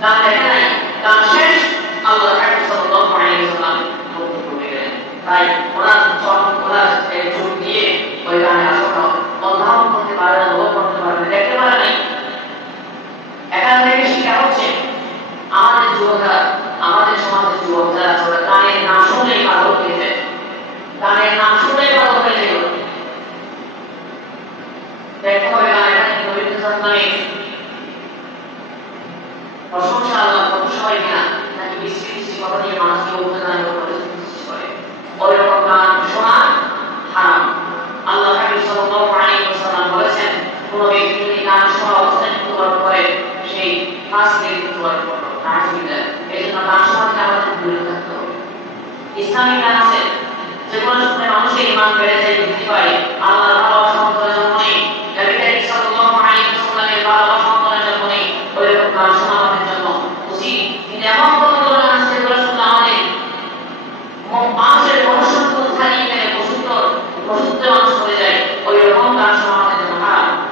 তার এখানে তার শেষ আল্লাহ সাল্লাল্লাহু আলাইহি ওয়াসাল্লাম লক্ষ্য করে গেলেন তাই ওনার চট ওনার চোখ দিয়ে ওই গানে আসলে অনুধাবন করতে পারে না অনুভব করতে পারে না দেখতে পারে নাই এখান থেকে শিক্ষা হচ্ছে আমাদের যুবকরা আমাদের সমাজের যুবক যারা আছে কানে না শুনেই পাগল হয়ে যায় কানে না শুনেই পাগল হয়ে যায় দেখতে প্রশংসা আল্লাহ প্রশংসা হয় কিনা নাকি বিশ্রী কথা দিয়ে মানুষকে এবং করে? শোনা হারাম। আল্লাহ হাবিব সাল্লাল্লাহু আলাইহি ওয়াসাল্লাম বলেছেন, কোন ব্যক্তি যদি গান শোনা অবস্থায় মৃত্যুবরণ করে সেই পাঁচ থেকে মৃত্যুবরণ করল এই জন্য গান শোনা থেকে আমাদের দূরে থাকতে হবে। ইসলামিক গান আছে, যে কোনো সময় মানুষের ইমান বেড়ে যায়, বৃদ্ধি পায়। আল্লাহর ভালোবাসা অন্তরে জন্ম নেই। নবী করিম সাল্লাল্লাহু আলাইহি ওয়াসাল্লামের ভালোবাসা অন্তরে জন্ম নেই। ওইরকম গান